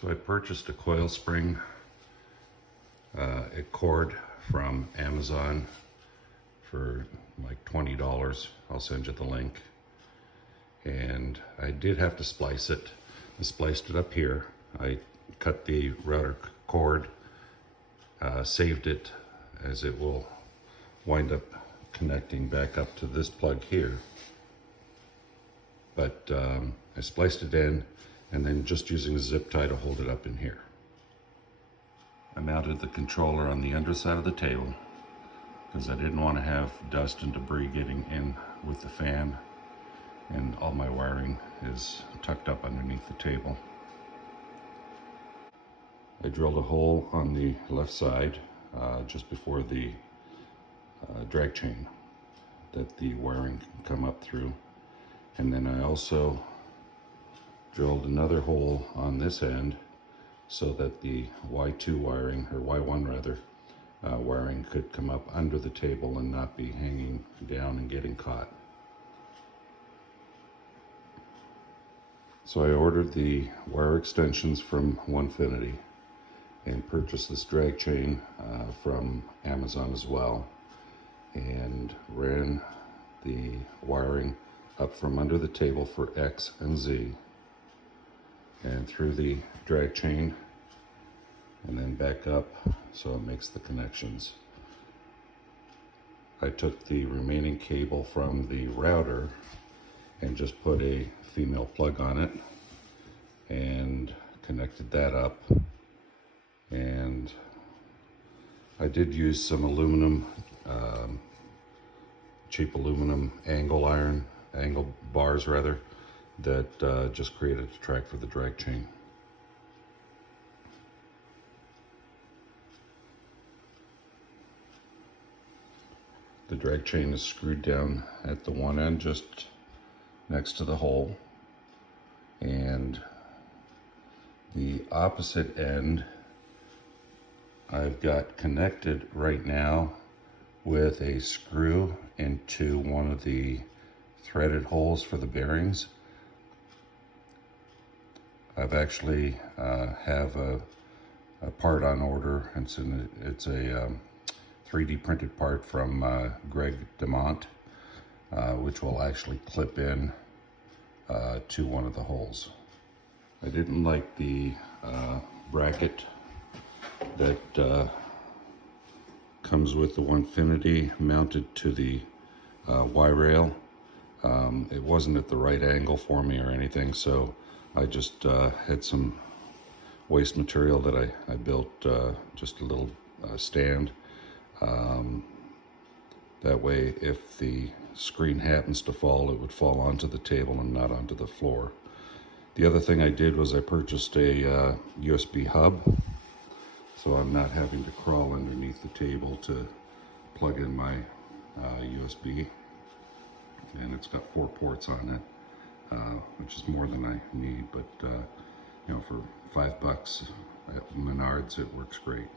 So I purchased a coil spring, a cord from Amazon for like $20. I'll send you the link. And I did have to splice it. I spliced it up here. I cut the router cord, saved it, as it will wind up connecting back up to this plug here. But I spliced it in and then just using a zip tie to hold it up in here. I mounted the controller on the underside of the table because I didn't want to have dust and debris getting in with the fan, and all my wiring is tucked up underneath the table. I drilled a hole on the left side just before the drag chain that the wiring can come up through, and then I also drilled another hole on this end so that the Y2 wiring, or Y1 rather, wiring could come up under the table and not be hanging down and getting caught. So I ordered the wire extensions from Onefinity and purchased this drag chain from Amazon as well, and ran the wiring up from under the table for X and Z and through the drag chain and then back up so it makes the connections. I took the remaining cable from the router and just put a female plug on it and connected that up. And I did use some aluminum, cheap aluminum angle bars rather, that just created a track for the drag chain. The drag chain is screwed down at the one end just next to the hole, and the opposite end I've got connected right now with a screw into one of the threaded holes for the bearings. I've actually have a part on order. It's a 3D printed part from Greg DeMont, which will actually clip in to one of the holes. I didn't like the bracket that comes with the Onefinity mounted to the Y-rail. It wasn't at the right angle for me or anything, so I just had some waste material that I built, just a little stand. That way, if the screen happens to fall, it would fall onto the table and not onto the floor. The other thing I did was I purchased a USB hub, so I'm not having to crawl underneath the table to plug in my USB. And it's got 4 ports on it, which is more than I need, but you know, for $5 at Menards, it works great.